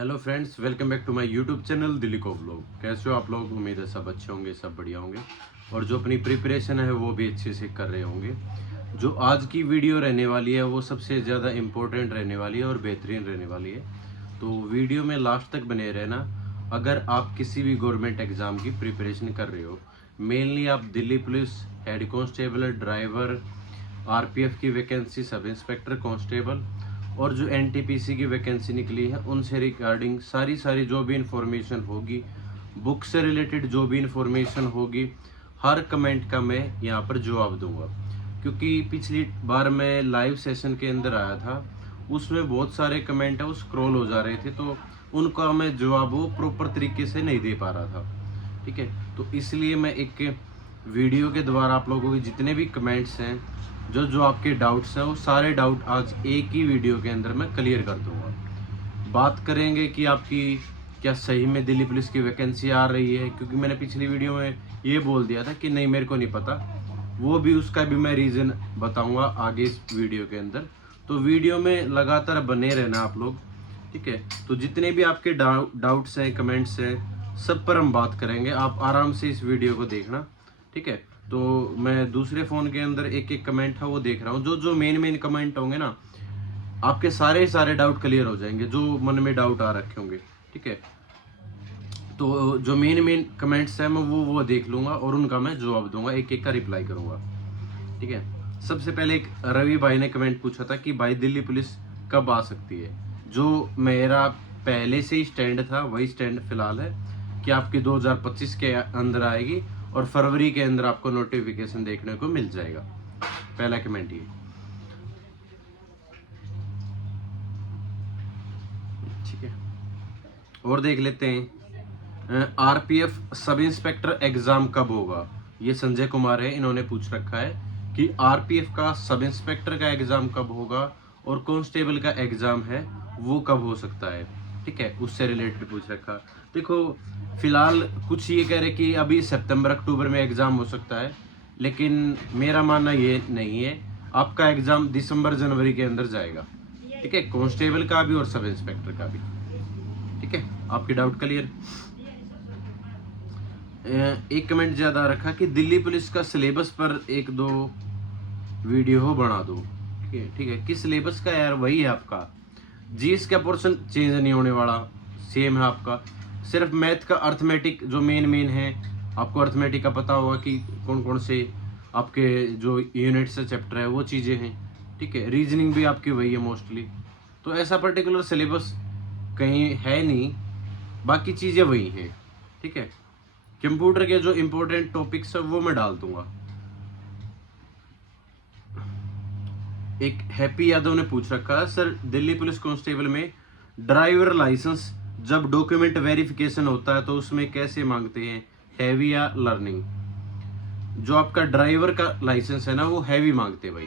Hello friends, welcome back to my YouTube channel Delhi को vlog. कैसे हो आप लोग? उम्मीद है सब अच्छे होंगे, सब बढ़िया होंगे और जो अपनी प्रिपरेशन है वो भी अच्छे से कर रहे होंगे। जो आज की वीडियो रहने वाली है वो सबसे ज़्यादा इम्पोर्टेंट रहने वाली है और बेहतरीन रहने वाली है, तो वीडियो में लास्ट तक बने रहना। अगर आप किसी भी गवर्नमेंट एग्ज़ाम की प्रिपरेशन कर रहे हो, मेनली आप Delhi police, head constable, driver, RPF की वैकेंसी, सब इंस्पेक्टर कांस्टेबल और जो एनटीपीसी की वैकेंसी निकली है उनसे रिगार्डिंग सारी जो भी इंफॉर्मेशन होगी, बुक से रिलेटेड जो भी इंफॉर्मेशन होगी, हर कमेंट का मैं यहाँ पर जवाब दूंगा। क्योंकि पिछली बार मैं लाइव सेशन के अंदर आया था, उसमें बहुत सारे कमेंट है वो स्क्रॉल हो जा रहे थे, तो उनका मैं जवाब वो प्रॉपर तरीके से नहीं दे पा रहा था। ठीक है, तो इसलिए मैं एक वीडियो के द्वारा आप लोगों के जितने भी कमेंट्स हैं, जो आपके डाउट्स हैं, वो सारे डाउट आज एक ही वीडियो के अंदर मैं क्लियर कर दूंगा। बात करेंगे कि आपकी क्या सही में दिल्ली पुलिस की वैकेंसी आ रही है, क्योंकि मैंने पिछली वीडियो में ये बोल दिया था कि नहीं मेरे को नहीं पता, वो भी उसका भी मैं रीज़न बताऊंगा आगे इस वीडियो के अंदर। तो वीडियो में लगातार बने रहना आप लोग। ठीक है, तो जितने भी आपके डाउट्स हैं, कमेंट्स हैं, सब पर हम बात करेंगे। आप आराम से इस वीडियो को देखना। ठीक है, तो मैं दूसरे फ़ोन के अंदर एक एक कमेंट है वो देख रहा हूँ। जो मेन कमेंट होंगे ना, आपके सारे डाउट क्लियर हो जाएंगे, जो मन में डाउट आ रखे होंगे। ठीक है, तो जो मेन कमेंट्स हैं मैं वो देख लूँगा और उनका मैं जवाब दूंगा, एक एक का रिप्लाई करूँगा। ठीक है, सबसे पहले एक रवि भाई ने कमेंट पूछा था कि भाई दिल्ली पुलिस कब आ सकती है। जो मेरा पहले से ही स्टैंड था वही स्टैंड फिलहाल है कि आपकी 2025 के अंदर आएगी और फरवरी के अंदर आपको नोटिफिकेशन देखने को मिल जाएगा। पहला कमेंट ये। ठीक है, और देख लेते हैं आरपीएफ सब इंस्पेक्टर एग्जाम कब होगा। ये संजय कुमार है, इन्होंने पूछ रखा है कि आरपीएफ का सब इंस्पेक्टर का एग्जाम कब होगा और कांस्टेबल का एग्जाम है वो कब हो सकता है। ठीक है, उससे रिलेटेड पूछ रखा। देखो, फिलहाल कुछ ये कह रहे कि अभी सितंबर अक्टूबर में एग्जाम हो सकता है, लेकिन मेरा मानना ये नहीं है। आपका एग्जाम दिसंबर जनवरी के अंदर जाएगा। ठीक है, कांस्टेबल का भी और सब इंस्पेक्टर का भी। ठीक है, आपकी डाउट क्लियर। एक कमेंट ज्यादा रखा कि दिल्ली पुलिस का सिलेबस पर एक दो वीडियो हो बना दो। ठीक है, किस सिलेबस का यार? वही है आपका जीएस का पोर्शन, चेंज नहीं होने वाला, सेम है आपका। सिर्फ मैथ का अर्थमेटिक जो मेन है, आपको अर्थमेटिक का पता होगा कि कौन कौन से आपके जो यूनिट्स से चैप्टर है वो चीज़ें हैं। ठीक है, रीजनिंग भी आपकी वही है मोस्टली। तो ऐसा पर्टिकुलर सिलेबस कहीं है नहीं, बाकी चीज़ें वही हैं। ठीक है, कंप्यूटर के जो इम्पोर्टेंट टॉपिक्स है वो मैं डाल दूंगा। एक हैप्पी यादव ने पूछ रखा है, सर दिल्ली पुलिस कांस्टेबल में ड्राइवर लाइसेंस जब डॉक्यूमेंट वेरिफिकेशन होता है तो उसमें कैसे मांगते हैं, हैवी या लर्निंग? जो आपका ड्राइवर का लाइसेंस है ना वो हैवी मांगते हैं भाई।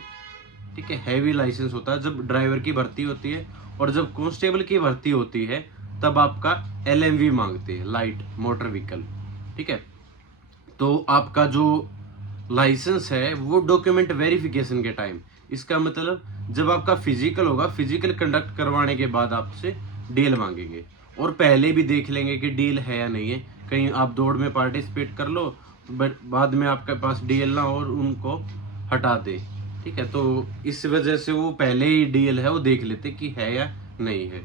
ठीक है, हैवी लाइसेंस होता है जब ड्राइवर की भर्ती होती है, और जब कांस्टेबल की भर्ती होती है तब आपका एलएमवी मांगते हैं, लाइट मोटर व्हीकल। ठीक है, तो आपका जो लाइसेंस है वो डॉक्यूमेंट वेरिफिकेशन के टाइम, इसका मतलब जब आपका फिजिकल होगा, फिजिकल कंडक्ट करवाने के बाद आपसे डीएल मांगेंगे, और पहले भी देख लेंगे कि डीएल है या नहीं है। कहीं आप दौड़ में पार्टिसिपेट कर लो बट बाद में आपके पास डीएल ना हो और उनको हटा दे। ठीक है, तो इस वजह से वो पहले ही डीएल है वो देख लेते कि है या नहीं है।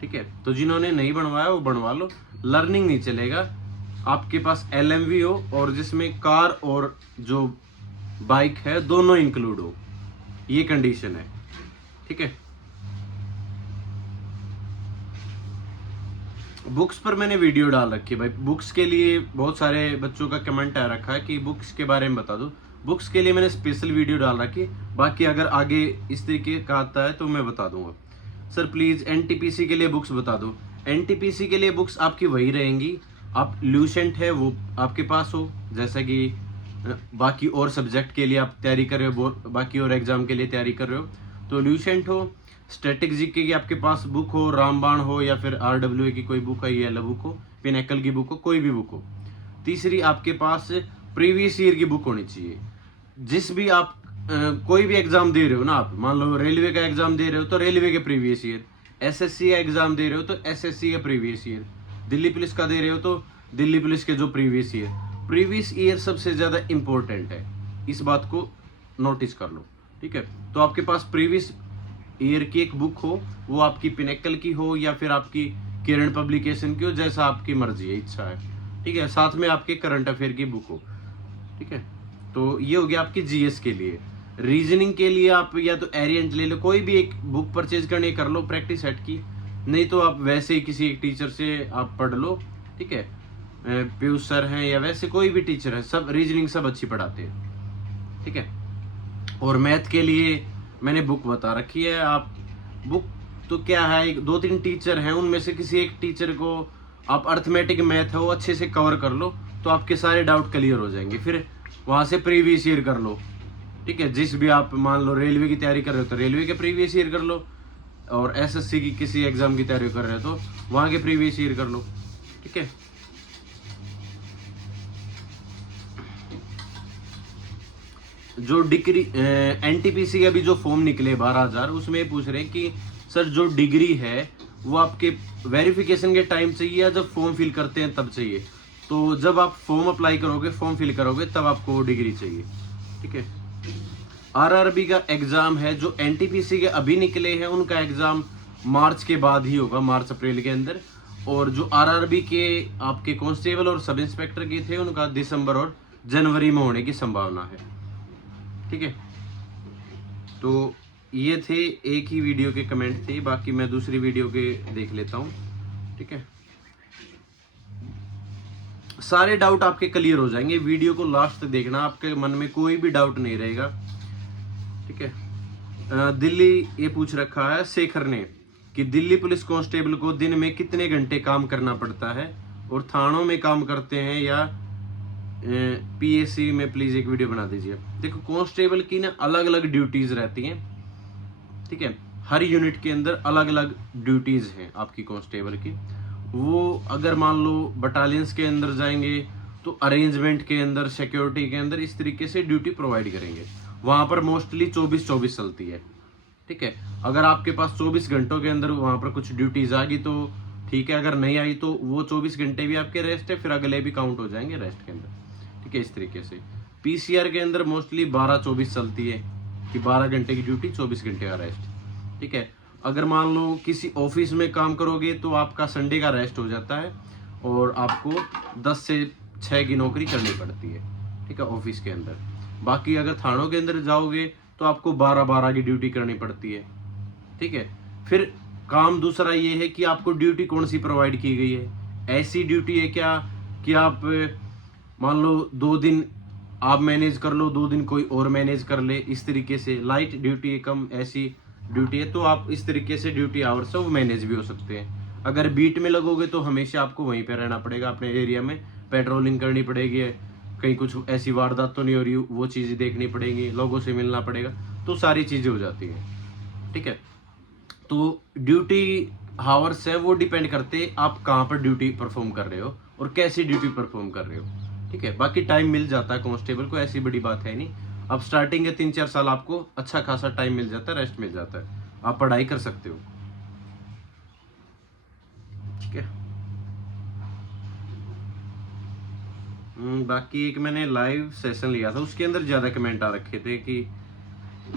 ठीक है, तो जिन्होंने नहीं बनवाया वो बनवा लो। लर्निंग नहीं चलेगा, आपके पास एलएमवी हो और जिसमें कार और जो बाइक है दोनों इंक्लूड हो, ये कंडीशन है। ठीक है, बुक्स पर मैंने वीडियो डाल रखी है भाई। बुक्स के लिए बहुत सारे बच्चों का कमेंट आ रखा है कि बुक्स के बारे में बता दो। बुक्स के लिए मैंने स्पेशल वीडियो डाल रखी है, बाकी अगर आगे इस तरीके का आता है तो मैं बता दूंगा। सर प्लीज़ एनटीपीसी के लिए बुक्स बता दो। एनटीपीसी के लिए बुक्स आपकी वही रहेंगी। आप ल्यूसेंट है वो आपके पास हो, जैसा कि बाकी और सब्जेक्ट के लिए आप तैयारी कर रहे हो, बाकी और एग्जाम के लिए तैयारी कर रहे हो, तो ल्यूसेंट हो। स्टैटिक जीके की आपके पास बुक हो, रामबाण हो या फिर आरडब्ल्यूए की कोई बुक है, ये अलग बुक हो, पिनेकल की बुक हो, कोई भी बुक हो। तीसरी आपके पास प्रीवियस ईयर की बुक होनी चाहिए। जिस भी आप कोई भी एग्जाम दे रहे हो ना, आप मान लो रेलवे का एग्जाम दे रहे हो तो रेलवे के प्रीवियस ईयर, एसएससी का एग्जाम दे रहे हो तो एसएससी का प्रीवियस ईयर, दिल्ली पुलिस का दे रहे हो तो दिल्ली पुलिस के जो प्रीवियस ईयर सबसे ज़्यादा इम्पोर्टेंट है, इस बात को नोटिस कर लो। ठीक है, तो आपके पास प्रीवियस ईयर की एक बुक हो, वो आपकी पिनेकल की हो या फिर आपकी किरण पब्लिकेशन की हो, जैसा आपकी मर्जी है, इच्छा है। ठीक है, साथ में आपके करंट अफेयर की बुक हो। ठीक है, तो ये हो गया आपकी जीएस के लिए। रीजनिंग के लिए आप या तो एरिएंट ले लो, कोई भी एक बुक परचेज करनी कर लो प्रैक्टिस सेट की, नहीं तो आप वैसे ही किसी एक टीचर से आप पढ़ लो। ठीक है, पीयूष सर हैं या वैसे कोई भी टीचर है, सब रीजनिंग सब अच्छी पढ़ाते हैं। ठीक है, और मैथ के लिए मैंने बुक बता रखी है। आप बुक तो क्या है, एक 2-3 टीचर हैं, उनमें से किसी एक टीचर को आप अर्थमेटिक मैथ है वो अच्छे से कवर कर लो, तो आपके सारे डाउट क्लियर हो जाएंगे। फिर वहाँ से प्रीवियस ईयर कर लो। ठीक है, जिस भी आप मान लो रेलवे की तैयारी कर रहे हो तो रेलवे के प्रीवियस ईयर कर लो, और एसएससी की किसी एग्जाम की तैयारी कर रहे हो तो वहाँ के प्रीवियस ईयर कर लो। ठीक है, जो डिग्री एनटीपीसी का भी जो फॉर्म निकले 12,000, उसमें ये पूछ रहे हैं कि सर जो डिग्री है वो आपके वेरिफिकेशन के टाइम चाहिए या जब फॉर्म फिल करते हैं तब चाहिए? तो जब आप फॉर्म अप्लाई करोगे, फॉर्म फिल करोगे, तब आपको डिग्री चाहिए। ठीक है, आरआरबी का एग्जाम है, जो एनटीपीसी के अभी निकले हैं उनका एग्जाम मार्च के बाद ही होगा, मार्च अप्रैल के अंदर। और जो आरआरबी के आपके कांस्टेबल और सब इंस्पेक्टर के थे उनका दिसंबर और जनवरी में होने की संभावना है। ठीक है, तो ये थे एक ही वीडियो के कमेंट थे, बाकी मैं दूसरी वीडियो के देख लेता हूँ। ठीक है, सारे डाउट आपके क्लियर हो जाएंगे, वीडियो को लास्ट तक देखना, आपके मन में कोई भी डाउट नहीं रहेगा। ठीक है, दिल्ली ये पूछ रखा है शेखर ने कि दिल्ली पुलिस कांस्टेबल को दिन में कितने घंटे काम करना पड़ता है, और थानों में काम करते हैं या पीएससी में प्लीज एक वीडियो बना दीजिए। देखो, कांस्टेबल की ना अलग अलग ड्यूटीज रहती हैं। ठीक है, हर यूनिट के अंदर अलग अलग ड्यूटीज हैं आपकी कांस्टेबल की। वो अगर मान लो बटालियंस के अंदर जाएंगे तो अरेंजमेंट के अंदर, सिक्योरिटी के अंदर, इस तरीके से ड्यूटी प्रोवाइड करेंगे। वहां पर मोस्टली 24-24 चलती है। ठीक है, अगर आपके पास 24 घंटों के अंदर वहां पर कुछ ड्यूटीज आ गई तो ठीक है, अगर नहीं आई तो वो 24 घंटे भी आपके रेस्ट है, फिर अगले भी काउंट हो जाएंगे रेस्ट के अंदर। ठीक है, इस तरीके से पीसीआर के अंदर मोस्टली 12-24 चलती है कि 12 घंटे की ड्यूटी, 24 घंटे का रेस्ट। ठीक है, अगर मान लो किसी ऑफिस में काम करोगे तो आपका संडे का रेस्ट हो जाता है और आपको 10 से 6 की नौकरी करनी पड़ती है। ठीक है, ऑफिस के अंदर। बाकी अगर थानों के अंदर जाओगे तो आपको 12-12 की ड्यूटी करनी पड़ती है। ठीक है, फिर काम दूसरा ये है कि आपको ड्यूटी कौन सी प्रोवाइड की गई है। ऐसी ड्यूटी है क्या कि आप मान लो 2 दिन आप मैनेज कर लो, 2 दिन कोई और मैनेज कर ले, इस तरीके से लाइट ड्यूटी है, कम ऐसी ड्यूटी है, तो आप इस तरीके से ड्यूटी आवर्स से वो मैनेज भी हो सकते हैं। अगर बीट में लगोगे तो हमेशा आपको वहीं पे रहना पड़ेगा, अपने एरिया में पेट्रोलिंग करनी पड़ेगी, कहीं कुछ ऐसी वारदात तो नहीं हो रही, वो चीज़ें देखनी पड़ेंगी, लोगों से मिलना पड़ेगा, तो सारी चीज़ें हो जाती हैं। ठीक है, तो ड्यूटी हावर्स है वो डिपेंड करते हैं आप कहाँ पर ड्यूटी परफॉर्म कर रहे हो और कैसी ड्यूटी परफॉर्म कर रहे हो। ठीक है, बाकी टाइम मिल जाता है कांस्टेबल को, ऐसी बड़ी बात है नहीं। अब स्टार्टिंग के 3-4 साल आपको अच्छा खासा टाइम मिल जाता है, रेस्ट मिल जाता है, आप पढ़ाई कर सकते हो। ठीक है, बाकी एक मैंने लाइव सेशन लिया था, उसके अंदर ज़्यादा कमेंट आ रखे थे कि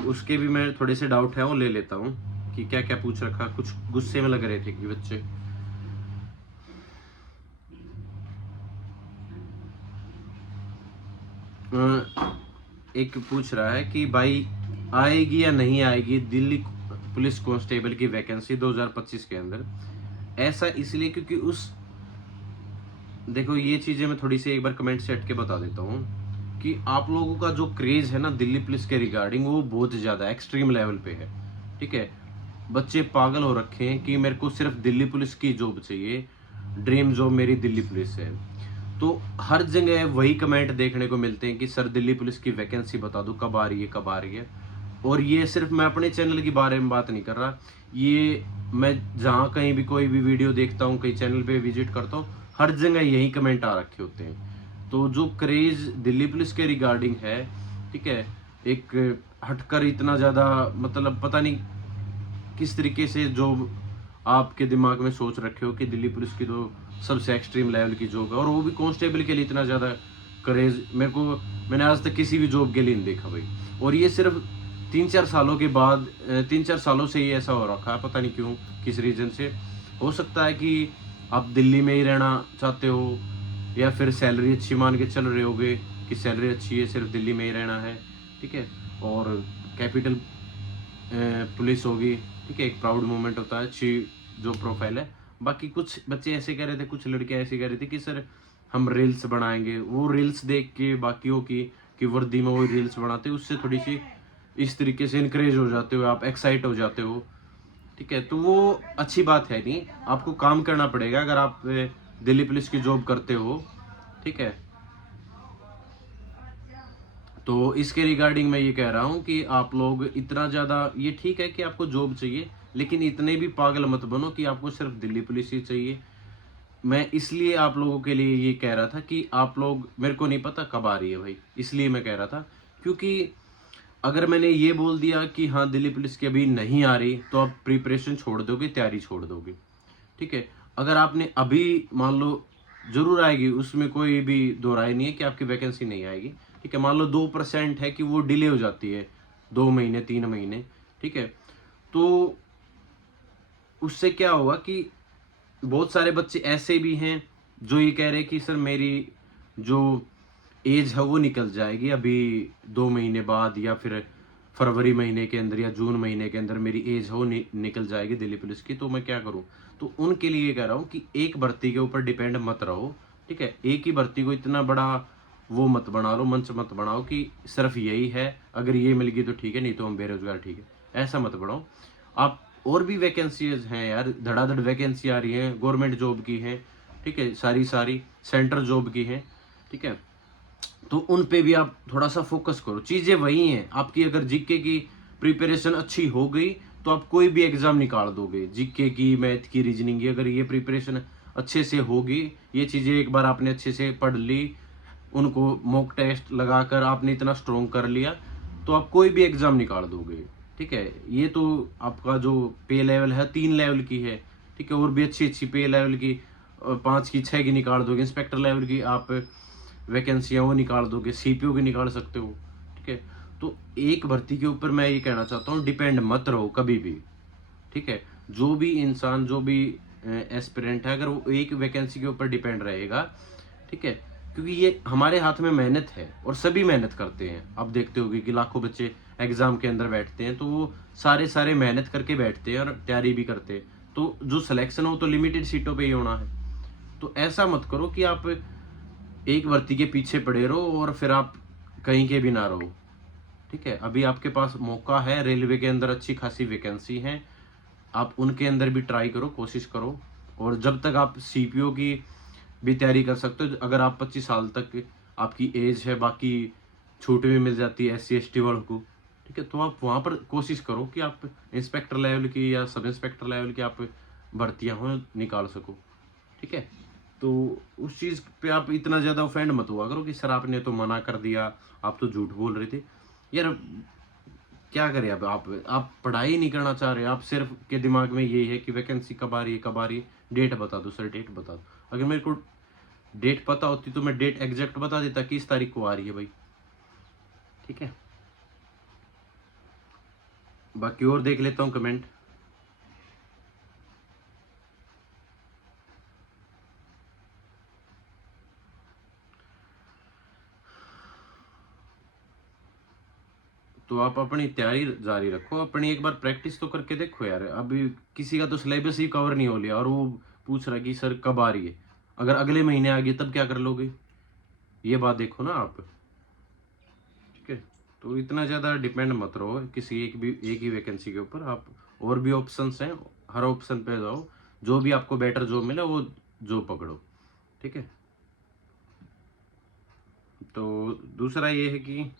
उसके भी मैं थोड़े से डाउट है वो ले लेता हूँ कि क्या क्या पूछ रखा। कुछ गुस्से में लग रहे थे कि बच्चे। एक पूछ रहा है कि भाई आएगी या नहीं आएगी दिल्ली पुलिस कांस्टेबल की वैकेंसी 2025 के अंदर। ऐसा इसलिए क्योंकि उस देखो ये चीज़ें मैं थोड़ी सी एक बार कमेंट से हट के बता देता हूँ कि आप लोगों का जो क्रेज़ है ना दिल्ली पुलिस के रिगार्डिंग, वो बहुत ज़्यादा एक्सट्रीम लेवल पे है। ठीक है, बच्चे पागल हो रखे हैं कि मेरे को सिर्फ दिल्ली पुलिस की जॉब चाहिए, ड्रीम जॉब मेरी दिल्ली पुलिस है। तो हर जगह वही कमेंट देखने को मिलते हैं कि सर दिल्ली पुलिस की वैकेंसी बता दो, कब आ रही है, कब आ रही है। और ये सिर्फ मैं अपने चैनल के बारे में बात नहीं कर रहा, ये मैं जहाँ कहीं भी कोई भी वीडियो देखता हूँ, कहीं चैनल पे विजिट करता हूँ, हर जगह यही कमेंट आ रखे होते हैं। तो जो क्रेज़ दिल्ली पुलिस के रिगार्डिंग है, ठीक है, एक हटकर इतना ज़्यादा मतलब पता नहीं किस तरीके से जो आपके दिमाग में सोच रखे हो कि दिल्ली पुलिस की तो सबसे एक्सट्रीम लेवल की जॉब है, और वो भी कांस्टेबल के लिए इतना ज़्यादा क्रेज मैंने आज तक किसी भी जॉब के लिए नहीं देखा भाई। और ये सिर्फ 3-4 सालों के बाद 3-4 सालों से ही ऐसा हो रखा है, पता नहीं क्यों, किस रीज़न से। हो सकता है कि आप दिल्ली में ही रहना चाहते हो, या फिर सैलरी अच्छी मान के चल रहे होगे कि सैलरी अच्छी है, सिर्फ दिल्ली में ही रहना है, ठीक है। और कैपिटल पुलिस होगी, ठीक है, एक प्राउड मोमेंट होता है, अच्छी जो प्रोफाइल है। बाकी कुछ बच्चे ऐसे कह रहे थे, कुछ लड़कियां ऐसे कह रही थी कि सर हम रील्स बनाएंगे, वो रील्स देख के बाकियों की वर्दी में वो रील्स बनाते, उससे थोड़ी सी इस तरीके से इनक्रेज हो जाते हो, आप एक्साइट हो जाते हो, ठीक है। तो वो अच्छी बात है नहीं, आपको काम करना पड़ेगा अगर आप दिल्ली पुलिस की जॉब करते हो, ठीक है। तो इसके रिगार्डिंग मैं ये कह रहा हूँ कि आप लोग इतना ज़्यादा, ये ठीक है कि आपको जॉब चाहिए, लेकिन इतने भी पागल मत बनो कि आपको सिर्फ दिल्ली पुलिस ही चाहिए। मैं इसलिए आप लोगों के लिए ये कह रहा था कि आप लोग, मेरे को नहीं पता कब आ रही है भाई, इसलिए मैं कह रहा था, क्योंकि अगर मैंने ये बोल दिया कि हाँ दिल्ली पुलिस की अभी नहीं आ रही, तो आप प्रिपरेशन छोड़ दोगे, तैयारी छोड़ दोगे, ठीक है। अगर आपने अभी मान लो, जरूर आएगी, उसमें कोई भी दो राय नहीं है कि आपकी वैकेंसी नहीं आएगी, ठीक है। मान लो 2% है कि वो डिले हो जाती है, 2 महीने 3 महीने, ठीक है। तो उससे क्या होगा कि बहुत सारे बच्चे ऐसे भी हैं जो ये कह रहे हैं कि सर मेरी जो एज है वो निकल जाएगी अभी 2 महीने बाद, या फिर फरवरी महीने के अंदर या जून महीने के अंदर मेरी एज है वो निकल जाएगी दिल्ली पुलिस की, तो मैं क्या करूं। तो उनके लिए कह रहा हूं कि एक भर्ती के ऊपर डिपेंड मत रहो, ठीक है। एक ही भर्ती को इतना बड़ा वो मत बना लो, मंच मत बनाओ कि सिर्फ यही है, अगर ये मिल गई तो ठीक है, नहीं तो हम बेरोजगार, ठीक है, ऐसा मत बनाओ आप। और भी वैकेंसीज हैं यार, धड़ाधड़ वैकेंसी आ रही है, गवर्नमेंट जॉब की है, ठीक है, सारी सारी सेंट्रल जॉब की है, ठीक है। तो उन पे भी आप थोड़ा सा फोकस करो, चीजें वही हैं आपकी। अगर जीके की प्रिपरेशन अच्छी हो गई तो आप कोई भी एग्जाम निकाल दोगे, जीके की, मैथ की, रीजनिंग की, अगर ये प्रिपरेशन अच्छे से होगी, ये चीजें एक बार आपने अच्छे से पढ़ ली, उनको मॉक टेस्ट लगाकर आपने इतना स्ट्रोंग कर लिया, तो आप कोई भी एग्जाम निकाल दोगे, ठीक है। ये तो आपका जो पे लेवल है 3 लेवल की है, ठीक है, और भी अच्छी अच्छी पे लेवल की 5 की 6 की निकाल दोगे, इंस्पेक्टर लेवल की आप वैकेंसियां वो निकाल दोगे, सीपीओ की निकाल सकते हो, ठीक है। तो एक भर्ती के ऊपर मैं ये कहना चाहता हूँ, डिपेंड मत रहो कभी भी, ठीक है। जो भी इंसान, जो भी एस्पिरेंट है, अगर वो एक वैकेंसी के ऊपर डिपेंड रहेगा, ठीक है, क्योंकि ये हमारे हाथ में मेहनत है और सभी मेहनत करते हैं। आप देखते होगे कि लाखों बच्चे एग्जाम के अंदर बैठते हैं, तो वो सारे सारे मेहनत करके बैठते हैं और तैयारी भी करते हैं, तो जो सिलेक्शन हो तो लिमिटेड सीटों पे ही होना है। तो ऐसा मत करो कि आप एक भर्ती के पीछे पड़े रहो और फिर आप कहीं के भी ना रहो, ठीक है। अभी आपके पास मौका है, रेलवे के अंदर अच्छी खासी वैकेंसी है, आप उनके अंदर भी ट्राई करो, कोशिश करो। और जब तक आप सीपीओ की भी तैयारी कर सकते हो, अगर आप 25 साल तक आपकी एज है, बाकी छूट भी मिल जाती है SC ST वालों को, ठीक है, तो आप वहाँ पर कोशिश करो कि आप इंस्पेक्टर लेवल की या सब इंस्पेक्टर लेवल की आप भर्तियाँ हो निकाल सको, ठीक है। तो उस चीज़ पे आप इतना ज़्यादा ऑफेंड मत हुआ करो कि सर आपने तो मना कर दिया, आप तो झूठ बोल रहे थे यार। क्या करें अब, आप पढ़ाई नहीं करना चाह रहे, आप सिर्फ के दिमाग में यही है कि वैकेंसी कब आ रही है, कब आ रही है, डेट बता दो सर, डेट बता दो। अगर मेरे को डेट पता होती तो मैं डेट एग्जैक्ट बता देता कि इस तारीख को आ रही है भाई, ठीक है। बाकी और देख लेता हूँ कमेंट। तो आप अपनी तैयारी जारी रखो, अपनी एक बार प्रैक्टिस तो करके देखो यार। अभी किसी का तो सिलेबस ही कवर नहीं हो लिया और वो पूछ रहा है कि सर कब आ रही है, अगर अगले महीने आ गई तब क्या कर लोगे, ये बात देखो ना आप, ठीक है। तो इतना ज़्यादा डिपेंड मत रहो किसी एक ही वैकेंसी के ऊपर, आप और भी ऑप्शंस हैं, हर ऑप्शन पे जाओ, जो भी आपको बेटर जॉब मिले वो जॉब पकड़ो, ठीक है। तो दूसरा ये है कि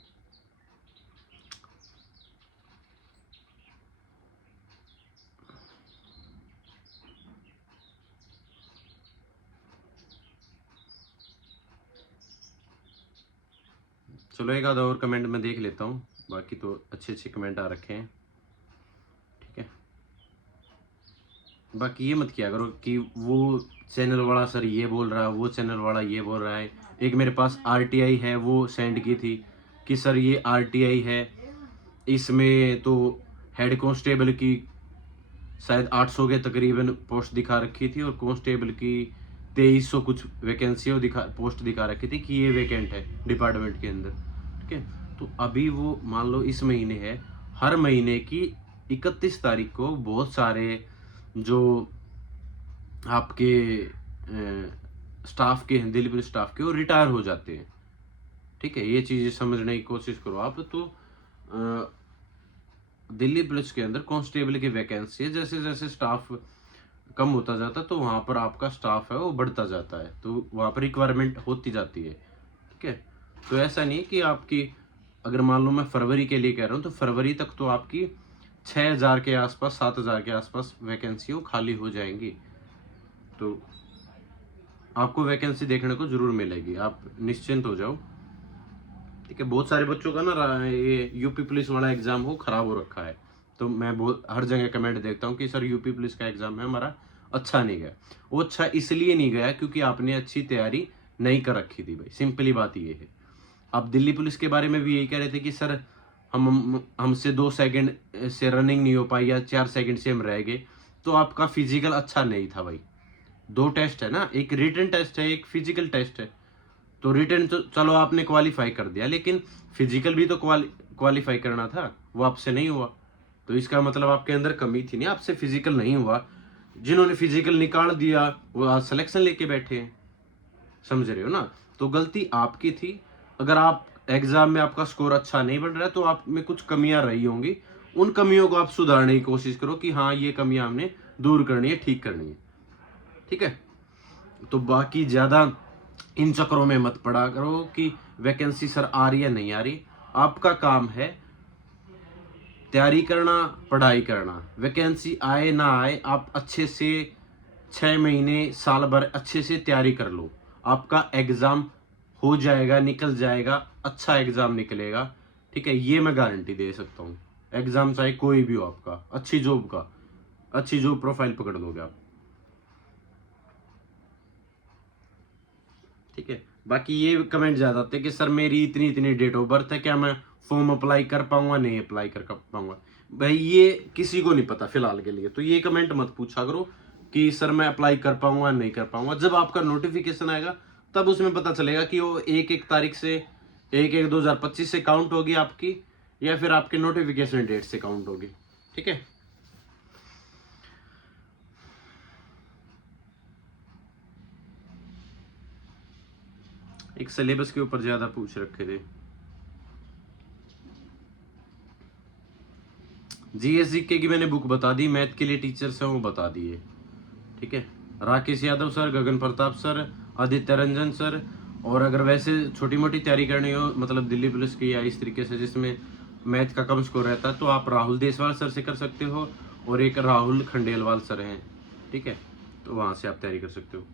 चलो एक आधा और कमेंट मैं देख लेता हूँ, बाकी तो अच्छे अच्छे कमेंट आ रखे हैं, ठीक है। बाकी ये मत किया करो कि वो चैनल वाला सर ये बोल रहा है, वो चैनल वाला ये बोल रहा है। एक मेरे पास आरटीआई है, वो सेंड की थी कि सर ये आरटीआई है, इसमें तो हेड कांस्टेबल की शायद 800 के तकरीबन पोस्ट दिखा रखी थी और कांस्टेबल की 2300 कुछ वैकेंसी पोस्ट दिखा रखी थी कि ये वैकेंट है डिपार्टमेंट के अंदर। ठीक है, तो अभी वो मान लो इस महीने है, हर महीने की 31 तारीख को बहुत सारे जो आपके स्टाफ के हैं, दिल्ली पुलिस स्टाफ के, वो रिटायर हो जाते हैं। ठीक है, ये चीज़ें समझने की कोशिश करो आप। तो दिल्ली पुलिस के अंदर कांस्टेबल की वैकेंसी है, जैसे जैसे स्टाफ कम होता जाता है तो वहाँ पर आपका स्टाफ है वो बढ़ता जाता है, तो वहाँ पर रिक्वायरमेंट होती जाती है। ठीक है, तो ऐसा नहीं है कि आपकी, अगर मान लो मैं फरवरी के लिए कह रहा हूँ तो फरवरी तक तो आपकी 6000 के आसपास, 7000 के आसपास वैकेंसी वो खाली हो जाएंगी। तो आपको वैकेंसी देखने को जरूर मिलेगी, आप निश्चिंत हो जाओ। ठीक है, बहुत सारे बच्चों का ना ये यूपी पुलिस वाला एग्जाम हो खराब हो रखा है, तो मैं बहुत हर जगह कमेंट देखता हूँ कि सर यूपी पुलिस का एग्जाम है हमारा अच्छा नहीं गया। वो अच्छा इसलिए नहीं गया क्योंकि आपने अच्छी तैयारी नहीं कर रखी थी भाई, सिंपली बात ये है। आप दिल्ली पुलिस के बारे में भी यही कह रहे थे कि सर हमसे 2 सेकंड से रनिंग नहीं हो पाई या 4 सेकंड से हम रह गए, तो आपका फिजिकल अच्छा नहीं था भाई। 2 टेस्ट है ना, एक रिटन टेस्ट है, एक फिजिकल टेस्ट है। तो रिटर्न तो चलो आपने क्वालिफाई कर दिया, लेकिन फिजिकल भी तो क्वालिफाई करना था, वो आपसे नहीं हुआ। तो इसका मतलब आपके अंदर कमी थी, नहीं आपसे फिजिकल नहीं हुआ। जिन्होंने फिजिकल निकाल दिया वो आज सिलेक्शन लेके बैठे हैं, समझ रहे हो ना। तो गलती आपकी थी। अगर आप एग्जाम में आपका स्कोर अच्छा नहीं बन रहा है तो आप में कुछ कमियां रही होंगी, उन कमियों को आप सुधारने की कोशिश करो कि हाँ ये कमियां हमने दूर करनी है, ठीक करनी है। ठीक है, तो बाकी ज्यादा इन चक्करों में मत पड़ा करो कि वैकेंसी सर आ रही है नहीं आ रही। आपका काम है तैयारी करना, पढ़ाई करना। वैकेंसी आए ना आए, आप अच्छे से 6 महीने साल भर अच्छे से तैयारी कर लो, आपका एग्जाम हो जाएगा, निकल जाएगा, अच्छा एग्जाम निकलेगा। ठीक है, ये मैं गारंटी दे सकता हूँ। एग्जाम चाहे कोई भी हो आपका, अच्छी जॉब का, अच्छी जॉब प्रोफाइल पकड़ लोगे आप। ठीक है, बाकी ये कमेंट ज्यादा आते हैं कि सर मेरी इतनी इतनी डेट ऑफ बर्थ है, क्या मैं फॉर्म अप्लाई कर पाऊंगा, नहीं अप्लाई कर पाऊंगा। भाई ये किसी को नहीं पता फिलहाल के लिए, तो ये कमेंट मत पूछा करो कि सर मैं अप्लाई कर पाऊंगा नहीं कर पाऊंगा। जब आपका नोटिफिकेशन आएगा तब उसमें पता चलेगा कि वो 1-1 तारीख से 1-1-2025 से काउंट होगी आपकी, या फिर आपके नोटिफिकेशन डेट से काउंट होगी। ठीक है, एक सिलेबस के ऊपर ज्यादा पूछ रखे थे। जीएसजीके की मैंने बुक बता दी, मैथ के लिए टीचर्स हैं वो बता दिए। ठीक है, राकेश यादव सर, गगन प्रताप सर, आदित्य रंजन सर। और अगर वैसे छोटी मोटी तैयारी करनी हो, मतलब दिल्ली पुलिस की या इस तरीके से जिसमें मैथ का कम स्कोर रहता है, तो आप राहुल देसवाल सर से कर सकते हो, और एक राहुल खंडेलवाल सर हैं। ठीक है, तो वहाँ से आप तैयारी कर सकते हो।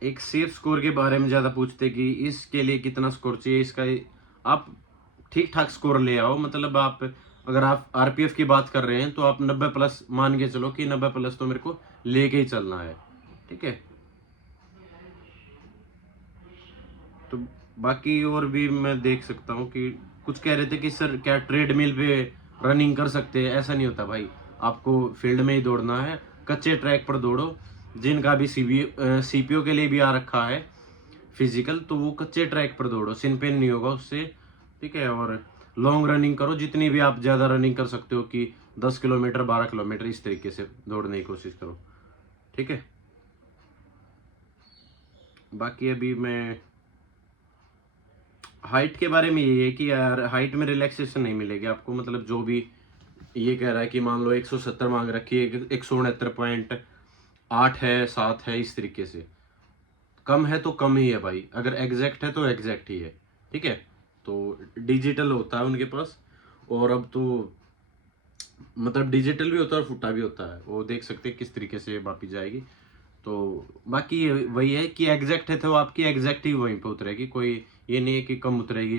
एक सेफ स्कोर के बारे में ज़्यादा पूछते कि इसके लिए कितना स्कोर चाहिए, इसका आप ठीक ठाक स्कोर ले आओ। मतलब आप, अगर आप आरपीएफ की बात कर रहे हैं तो आप 90+ मान के चलो कि 90+ तो मेरे को लेके ही चलना है। ठीक है, तो बाकी और भी मैं देख सकता हूँ कि कुछ कह रहे थे कि सर क्या ट्रेडमिल पे रनिंग कर सकते हैं। ऐसा नहीं होता भाई, आपको फील्ड में ही दौड़ना है, कच्चे ट्रैक पर दौड़ो। जिनका भी सीपीओ के लिए भी आ रखा है फिजिकल, तो वो कच्चे ट्रैक पर दौड़ो, सिन पेन नहीं होगा उससे। ठीक है, और लॉन्ग रनिंग करो, जितनी भी आप ज़्यादा रनिंग कर सकते हो कि 10 किलोमीटर 12 किलोमीटर इस तरीके से दौड़ने की कोशिश करो। ठीक है, बाकी अभी मैं हाइट के बारे में ये है कि यार हाइट में रिलैक्सेशन नहीं मिलेगी आपको। मतलब जो भी ये कह रहा है कि मान लो 170 मांग रखी है, 169.8 है, 7 है, इस तरीके से कम है तो कम ही है भाई, अगर एग्जैक्ट है तो एग्जैक्ट ही है। ठीक है, तो डिजिटल होता है उनके पास, और अब तो मतलब डिजिटल भी होता है और फुटा भी होता है, वो देख सकते हैं किस तरीके से मापी जाएगी। तो बाकी वही है कि एग्जैक्ट है तो आपकी एग्जैक्ट ही वहीं पे उतरेगी, कोई ये नहीं है कि कम उतरेगी,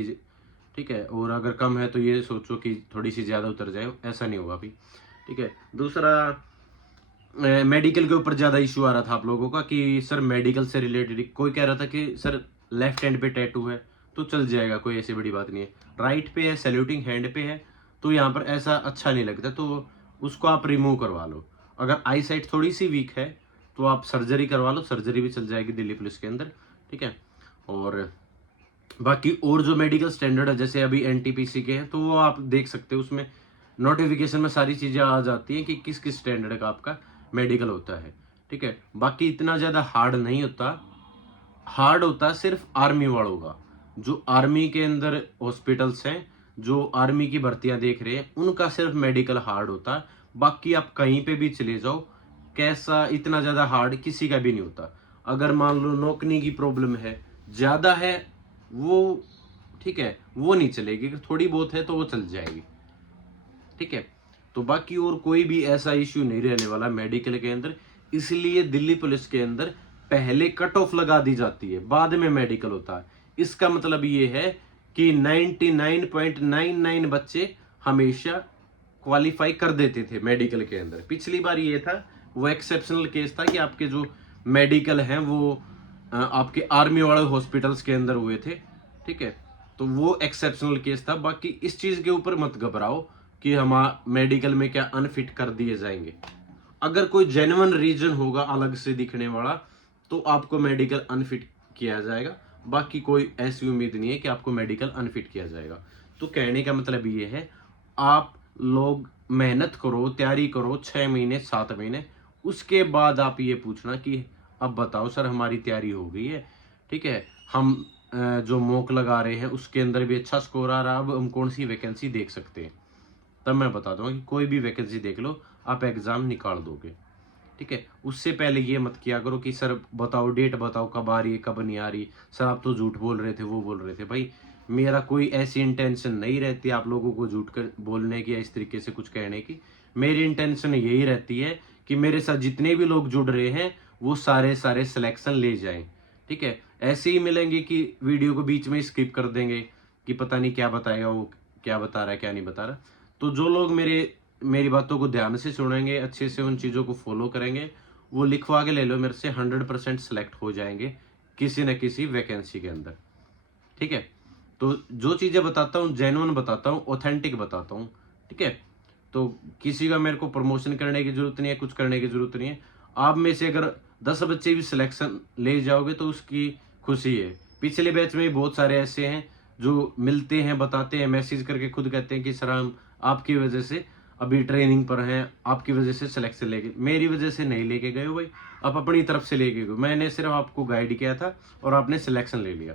ठीक है। और अगर कम है तो ये सोचो कि थोड़ी सी ज़्यादा उतर जाए, ऐसा नहीं होगा अभी, ठीक है। दूसरा, मेडिकल के ऊपर ज़्यादा इशू आ रहा था आप लोगों का कि सर मेडिकल से रिलेटेड कोई कह रहा था कि सर लेफ्ट हैंड पे टैटू है तो चल जाएगा, कोई ऐसी बड़ी बात नहीं है। राइट पे है, सैल्यूटिंग हैंड पे है, तो यहाँ पर ऐसा अच्छा नहीं लगता, तो उसको आप रिमूव करवा लो। अगर आई साइट थोड़ी सी वीक है तो आप सर्जरी करवा लो, सर्जरी भी चल जाएगी दिल्ली पुलिस के अंदर, ठीक है। और बाकी और जो मेडिकल स्टैंडर्ड है जैसे अभी एनटीपीसी के हैं तो वो आप देख सकते हो, उसमें नोटिफिकेशन में सारी चीज़ें आ जाती हैं कि किस किस स्टैंडर्ड का आपका मेडिकल होता है, ठीक है। बाकी इतना ज़्यादा हार्ड नहीं होता, हार्ड होता सिर्फ आर्मी वालों का। जो आर्मी के अंदर हॉस्पिटल्स हैं, जो आर्मी की भर्तियां देख रहे हैं, उनका सिर्फ मेडिकल हार्ड होता है। बाकी आप कहीं पे भी चले जाओ, कैसा इतना ज़्यादा हार्ड किसी का भी नहीं होता। अगर मान लो नौकरी की प्रॉब्लम है, ज़्यादा है, वो ठीक है, वो नहीं चलेगी। अगर थोड़ी बहुत है तो वो चल जाएगी, ठीक है। तो बाकी और कोई भी ऐसा इश्यू नहीं रहने वाला मेडिकल के अंदर। इसलिए दिल्ली पुलिस के अंदर पहले कट ऑफ लगा दी जाती है, बाद में मेडिकल होता है। इसका मतलब ये है कि 99.99 बच्चे हमेशा क्वालिफाई कर देते थे मेडिकल के अंदर। पिछली बार ये था, वो एक्सेप्शनल केस था कि आपके जो मेडिकल हैं वो आपके आर्मी वाले हॉस्पिटल्स के अंदर हुए थे, ठीक है। तो वो एक्सेप्शनल केस था। बाकी इस चीज के ऊपर मत घबराओ कि हम मेडिकल में क्या अनफिट कर दिए जाएंगे। अगर कोई जेन्युइन रीजन होगा अलग से दिखने वाला तो आपको मेडिकल अनफिट किया जाएगा। बाकी कोई ऐसी उम्मीद नहीं है कि आपको मेडिकल अनफिट किया जाएगा। तो कहने का मतलब ये है, आप लोग मेहनत करो, तैयारी करो 6 महीने 7 महीने, उसके बाद आप ये पूछना कि अब बताओ सर हमारी तैयारी हो गई है, ठीक है, हम जो मॉक लगा रहे हैं उसके अंदर भी अच्छा स्कोर आ रहा है, अब हम कौन सी वैकेंसी देख सकते हैं। तब मैं बता दूंगा कि कोई भी वैकेंसी देख लो, आप एग्जाम निकाल दोगे, ठीक है। उससे पहले ये मत किया करो कि सर बताओ, डेट बताओ कब आ रही है कब नहीं आ रही, सर आप तो झूठ बोल रहे थे, वो बोल रहे थे। भाई मेरा कोई ऐसी इंटेंशन नहीं रहती आप लोगों को झूठ कर बोलने की या इस तरीके से कुछ कहने की। मेरी इंटेंशन यही रहती है कि मेरे साथ जितने भी लोग जुड़ रहे हैं वो सारे सारे सिलेक्शन ले जाएं, ठीक है। ऐसे ही मिलेंगे कि वीडियो को बीच में स्किप कर देंगे कि पता नहीं क्या बताएगा वो, क्या बता रहा है क्या नहीं बता रहा। तो जो लोग मेरी बातों को ध्यान से सुनेंगे, अच्छे से उन चीज़ों को फॉलो करेंगे, वो लिखवा के ले लो मेरे से, 100% सेलेक्ट हो जाएंगे किसी न किसी वैकेंसी के अंदर, ठीक है। तो जो चीज़ें बताता हूँ जेन्युइन बताता हूँ, ऑथेंटिक बताता हूँ, ठीक है। तो किसी का मेरे को प्रमोशन करने की जरूरत नहीं है, कुछ करने की जरूरत नहीं है। आप में से अगर 10 बच्चे भी सिलेक्शन ले जाओगे तो उसकी खुशी है। पिछले बैच में बहुत सारे ऐसे हैं जो मिलते हैं, बताते हैं, मैसेज करके खुद कहते हैं कि सर हम आपकी वजह से अभी ट्रेनिंग पर हैं, आपकी वजह से सिलेक्शन लेके, मेरी वजह से नहीं लेके गए हो भाई, आप अपनी तरफ से लेके गए। मैंने सिर्फ आपको गाइड किया था और आपने सिलेक्शन ले लिया,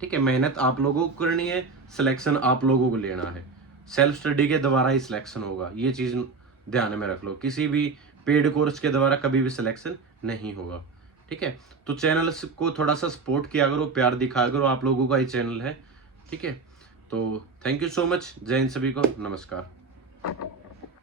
ठीक है। मेहनत आप लोगों को करनी है, सिलेक्शन आप लोगों को लेना है। सेल्फ स्टडी के द्वारा ही सिलेक्शन होगा, ये चीज़ ध्यान में रख लो। किसी भी पेड कोर्स के द्वारा कभी भी सिलेक्शन नहीं होगा, ठीक है। तो चैनल को थोड़ा सा सपोर्ट किया करो, प्यार दिखाया करो, आप लोगों का ही चैनल है, ठीक है। तो थैंक यू सो मच, जय हिंद सभी को, नमस्कार।